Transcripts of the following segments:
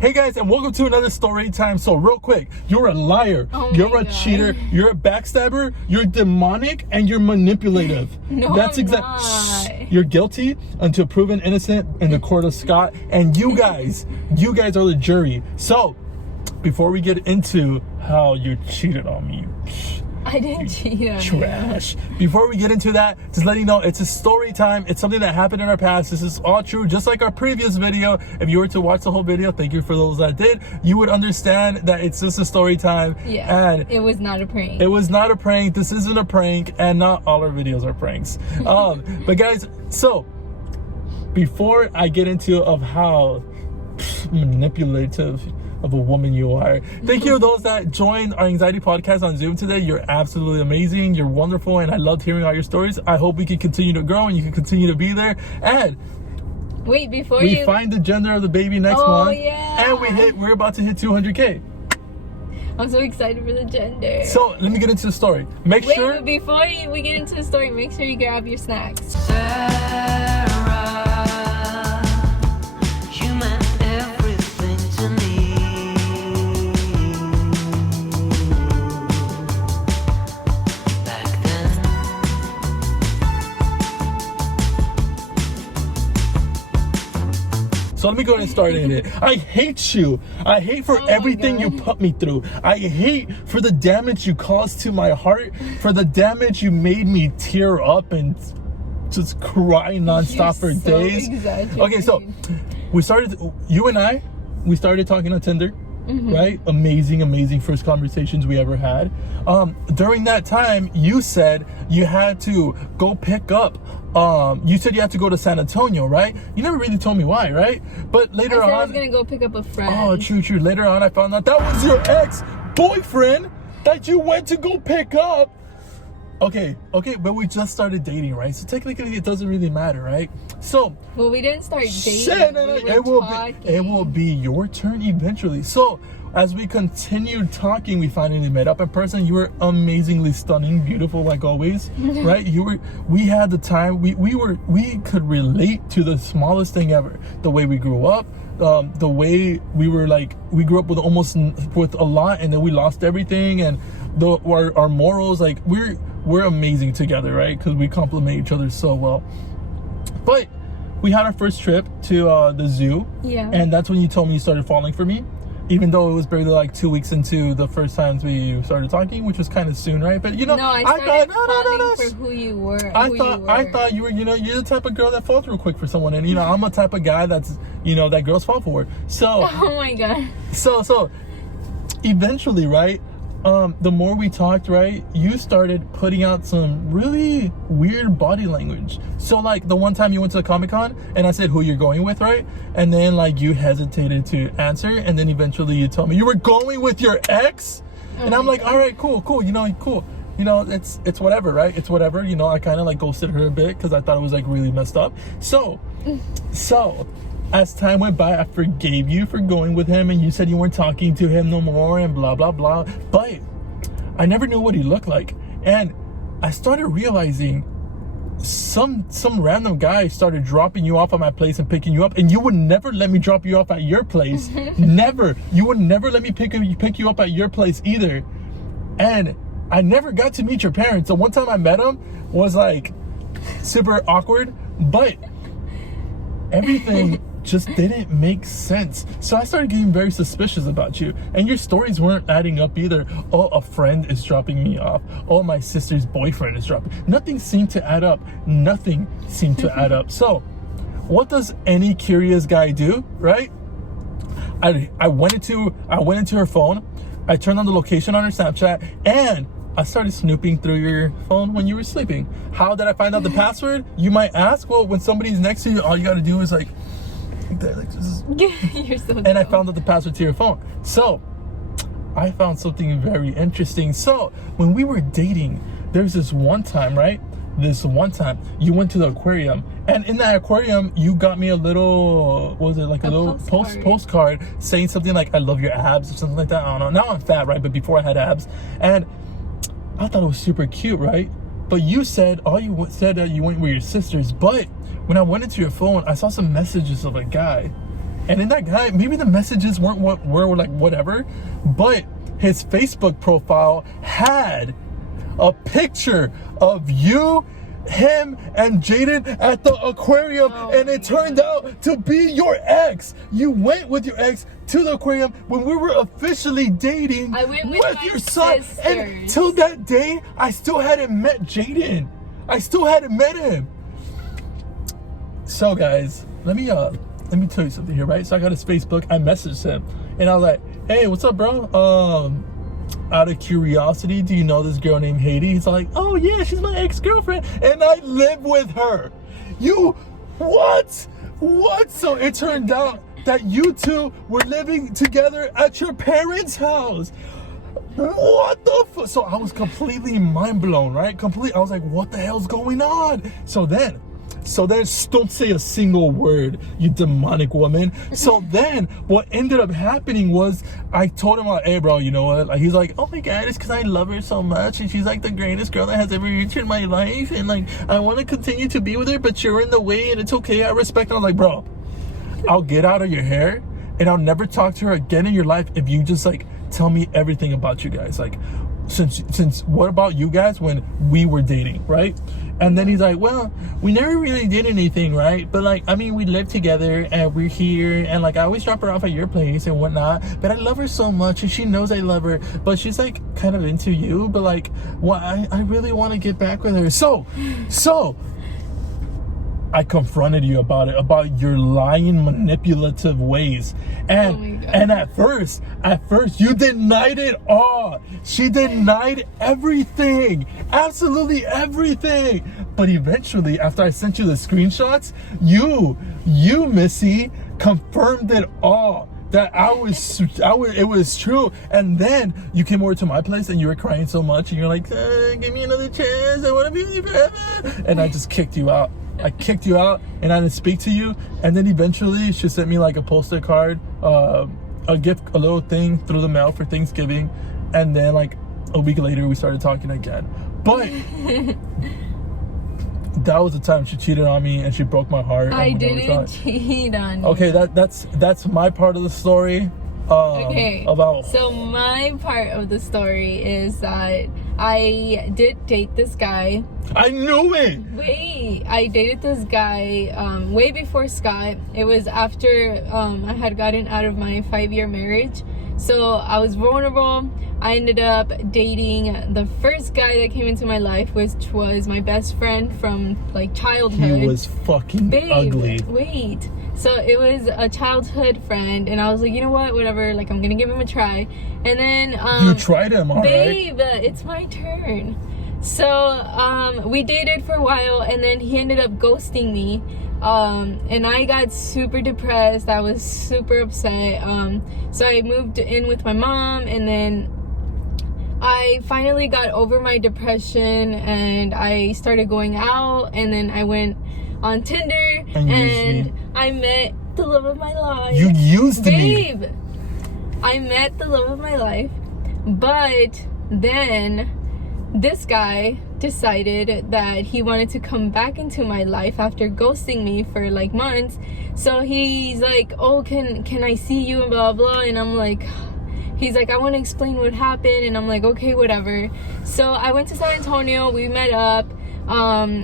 Hey guys, and welcome to another story time. So real quick, you're a liar, you're a cheater, you're a backstabber, you're demonic, and you're manipulative. No, That's I'm not. You're guilty until proven innocent in the court of Scott. And you guys are the jury. So before we get into how you cheated on me, I didn't cheat on trash. Before we get into that, just letting you know, it's a story time. It's something that happened in our past. This is all true, just like our previous video. If you were to watch the whole video, thank you for those that did, you would understand that it's just a story time. Yeah, and it was not a prank. It was not a prank. This isn't a prank, and not all our videos are pranks. But guys, so before I get into of how manipulative of a woman you are, thank you to those that joined our anxiety podcast on Zoom today. You're absolutely amazing, you're wonderful, and I loved hearing all your stories. I hope we can continue to grow and you can continue to be there. And wait, before we find the gender of the baby next month, yeah, and we're about to hit 200K. I'm so excited for the gender. So let me get into the story. Make sure but before we get into the story, make sure you grab your snacks. So let me go ahead and start in it. I hate you. I hate for everything you put me through. I hate for the damage you caused to my heart, for the damage you made me tear up and just cry nonstop for days. Okay, so you and I started talking on Tinder, right? Amazing first conversations we ever had. During that time, you said you had to go pick up you said you had to go to San Antonio, right? You never really told me why, right? But later I said on, I was gonna go pick up a friend. Oh, true. Later on, I found out that was your ex-boyfriend that you went to go pick up. Okay, but we just started dating, right? So technically, it doesn't really matter, right? So, well, we didn't start dating. It will be your turn eventually. So, as we continued talking, we finally met up in person. You were amazingly stunning, beautiful like always, right? We had the time. We could relate to the smallest thing ever. The way we grew up, the way we grew up with a lot, and then we lost everything, and our morals, like we're amazing together, right? Because we complement each other so well. But we had our first trip to the zoo, and that's when you told me you started falling for me. Even though it was barely like 2 weeks into the first times we started talking, which was kind of soon, right? But no, I started falling for who you were. I thought you were, you're the type of girl that falls real quick for someone, and I'm a type of guy that's, that girls fall for. So, oh my god. So, eventually, right? The more we talked, right, you started putting out some really weird body language. So like the one time you went to the Comic-Con and I said who you're going with, right? And then like you hesitated to answer, and then eventually you told me you were going with your ex. And I'm like, all right, cool, cool. It's whatever, right? It's whatever. I kind of like ghosted her a bit because I thought it was like really messed up. So as time went by, I forgave you for going with him, and you said you weren't talking to him no more and blah, blah, blah. But I never knew what he looked like. And I started realizing some random guy started dropping you off at my place and picking you up, and you would never let me drop you off at your place. Never. You would never let me pick you up at your place either. And I never got to meet your parents. So one time I met them was like super awkward, but everything just didn't make sense. So I started getting very suspicious about you, and your stories weren't adding up either. Oh, a friend is dropping me off. Oh, my sister's boyfriend is dropping. Nothing seemed to add up. So what does any curious guy do, right? I went into her phone. I turned on the location on her Snapchat, and I started snooping through your phone when you were sleeping. How did I find out the password? You might ask. Well, when somebody's next to you, all you got to do is like just you're so and I found out the password to your phone. So I found something very interesting. So when we were dating, there's this one time, right? You went to the aquarium, and in that aquarium you got me a little, what was it, like a little postcard saying something like I love your abs or something like that. I don't know. Now I'm fat, right? But before I had abs, and I thought it was super cute, right? But you said that you went with your sisters. But when I went into your phone, I saw some messages of a guy, And then that guy, maybe the messages weren't were like whatever, but his Facebook profile had a picture of you, him, and Jaden at the aquarium, and it turned out to be your ex. You went with your ex to the aquarium when we were officially dating. I went with your son, sisters. and till that day, I still hadn't met Jaden. I still hadn't met him. So guys, let me tell you something here, right? So I got his Facebook. I messaged him, and I was like, "Hey, what's up, bro? Out of curiosity, do you know this girl named Haiti?" He's like, "Oh yeah, she's my ex-girlfriend, and I live with her." You what? What? So it turned out that you two were living together at your parents' house. What the fuck? So I was completely mind blown, right? I was like, what the hell's going on? So then don't say a single word, you demonic woman. So then what ended up happening was I told him, like, hey bro, you know what? Like, he's like, oh my god, it's because I love her so much and she's like the greatest girl that has ever entered my life, and like I want to continue to be with her, but you're in the way and it's okay, I respect her. I'm like, bro, I'll get out of your hair and I'll never talk to her again in your life if you just like tell me everything about you guys. Like, since what about you guys when we were dating, right? And then he's like, well, we never really did anything, right? But like, I mean, we live together and we're here, and like I always drop her off at your place and whatnot, but I love her so much and she knows I love her, but she's like kind of into you, but like, well, I really want to get back with her. So I confronted you about your lying, manipulative ways. And at first you denied it all. She denied everything. Absolutely everything. But eventually, after I sent you the screenshots, you Missy, confirmed it all. That it was true. And then you came over to my place and you were crying so much and you're like, give me another chance, I want to be with you forever. And I just kicked you out. I kicked you out and I didn't speak to you. And then eventually she sent me like a poster card, a gift, a little thing through the mail for Thanksgiving. And then like a week later we started talking again. But that was the time she cheated on me and she broke my heart. I didn't cheat on you. Okay, that's my part of the story. Okay, so my part of the story is that I did date this guy. I knew it! Wait, I dated this guy way before Scott. It was after I had gotten out of my 5-year marriage. So I was vulnerable. I ended up dating the first guy that came into my life, which was my best friend from like childhood. He was fucking ugly. Wait. So it was a childhood friend, and I was like, you know what, whatever, like I'm gonna give him a try. And then you tried him, all babe, right. It's my turn. So we dated for a while, and then he ended up ghosting me. And I got super depressed. I was super upset. So I moved in with my mom, and then I finally got over my depression and I started going out, and then I went on Tinder and I met the love of my life. You used me. Babe, I met the love of my life, but then this guy decided that he wanted to come back into my life after ghosting me for like months. So he's like, oh, can I see you and blah blah, and I'm like, he's like, I want to explain what happened, and I'm like, okay, whatever. So I went to San Antonio, we met up.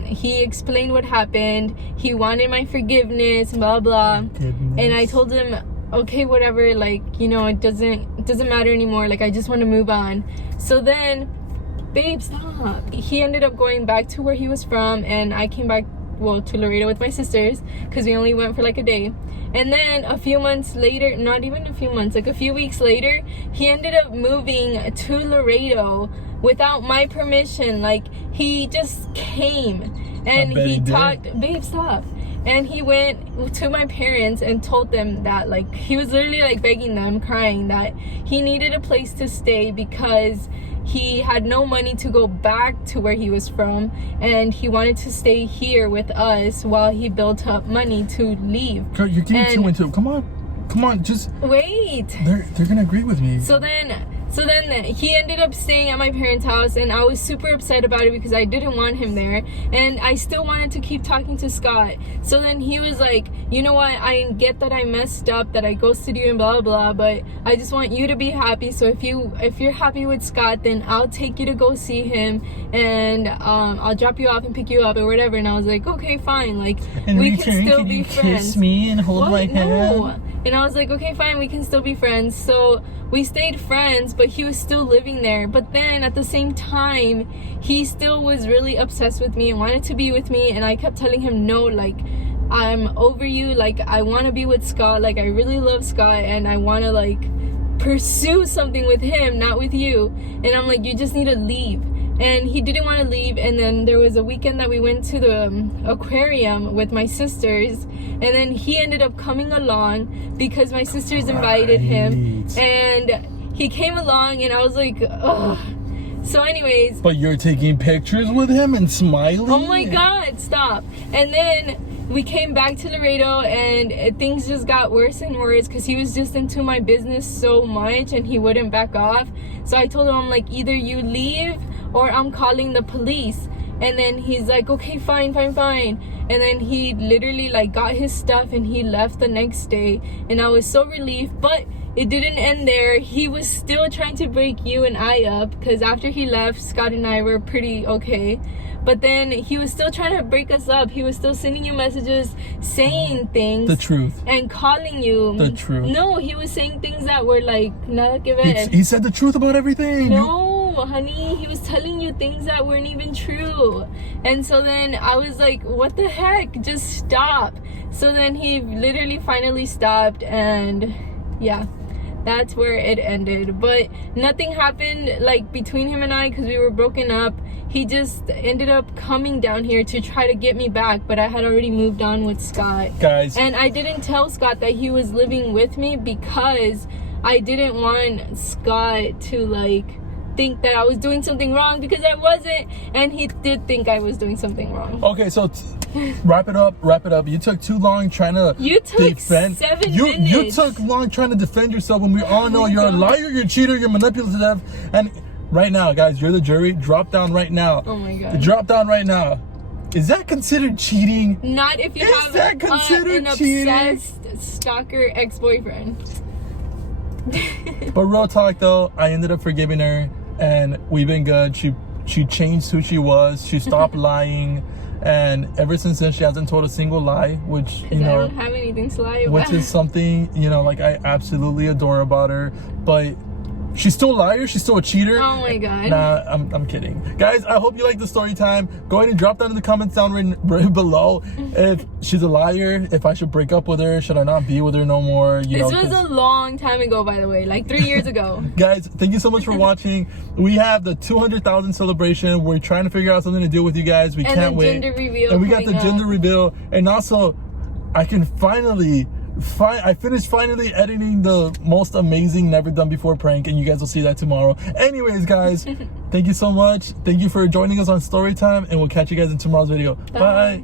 He explained what happened. He wanted my forgiveness, blah blah. And I told him, okay, whatever, like, you know, it doesn't matter anymore, like I just want to move on. So then, babe, stop. He ended up going back to where he was from, and I came back, well, to Laredo with my sisters, because we only went for like a day. And then a few months later, not even a few months, like a few weeks later, he ended up moving to Laredo without my permission. Like, he just came and he talked, babe, stop. And he went to my parents and told them that, like, he was literally like begging them, crying, that he needed a place to stay because he had no money to go back to where he was from, and he wanted to stay here with us while he built up money to leave. Girl, you're getting too into it. Come on, just wait. They're gonna agree with me. So then So then he ended up staying at my parents' house, and I was super upset about it because I didn't want him there, and I still wanted to keep talking to Scott. So then he was like, you know what, I get that I messed up, that I ghosted you and blah blah, but I just want you to be happy. So if you're happy with Scott, then I'll take you to go see him, and I'll drop you off and pick you up or whatever. And I was like, okay, fine, like In we return, can still can be you friends. kiss me and hold my hand? No. And I was like, okay, fine, we can still be friends. So we stayed friends, but he was still living there. But then at the same time, he still was really obsessed with me and wanted to be with me. And I kept telling him, no, like, I'm over you. Like, I want to be with Scott. Like, I really love Scott, and I want to, like, pursue something with him, not with you. And I'm like, you just need to leave. And he didn't want to leave. And then there was a weekend that we went to the aquarium with my sisters, and then he ended up coming along because my sisters invited him, and he came along, and I was like, ugh. So anyways, but you're taking pictures with him and smiling? Oh my god, stop. And then we came back to Laredo, and things just got worse and worse because he was just into my business so much, and he wouldn't back off. So I told him, I'm like, either you leave or I'm calling the police. And then he's like, okay, fine. And then he literally like got his stuff and he left the next day, and I was so relieved. But it didn't end there. He was still trying to break you and I up, because after he left, Scott and I were pretty okay. But then he was still trying to break us up. He was still sending you messages, saying things. The truth. And calling you. The truth. No, he was saying things that were like, nada que ver. He said the truth about everything. No, honey, he was telling you things that weren't even true. And so then I was like, what the heck? Just stop. So then he literally finally stopped, and yeah. That's where it ended. But nothing happened like between him and I, because we were broken up. He just ended up coming down here to try to get me back, but I had already moved on with Scott. Guys. And I didn't tell Scott that he was living with me because I didn't want Scott to like think that I was doing something wrong, because I wasn't, and he did think I was doing something wrong. Okay, so wrap it up. You took too long trying to defend. 7 You minutes. took long trying to defend yourself when we all know you're a liar, you're a cheater, you're manipulative. And right now, guys, you're the jury. Drop down right now. Oh my god. Drop down right now. Is that considered cheating? Not if you have that considered an cheating? obsessed stalker ex-boyfriend. But real talk though, I ended up forgiving her, and we've been good. She changed who she was. She stopped lying, and ever since then she hasn't told a single lie, which you know, I don't have anything to lie about. which is something, you know, like I absolutely adore about her. But she's still a liar, she's still a cheater. Oh my god. Nah, I'm kidding. Guys, I hope you like the story time. Go ahead and drop down in the comments down right below if she's a liar, if I should break up with her, should I not be with her no more, you know. This was a long time ago, by the way, like 3 years ago. Guys, thank you so much for watching. We have the 200,000 celebration. We're trying to figure out something to do with you guys. We can't wait. And the gender reveal. And we got the coming gender up. reveal. And also, I can finally I finished finally editing the most amazing never done before prank, and you guys will see that tomorrow. Anyways, guys, thank you so much. Thank you for joining us on Storytime, and we'll catch you guys in tomorrow's video. Bye.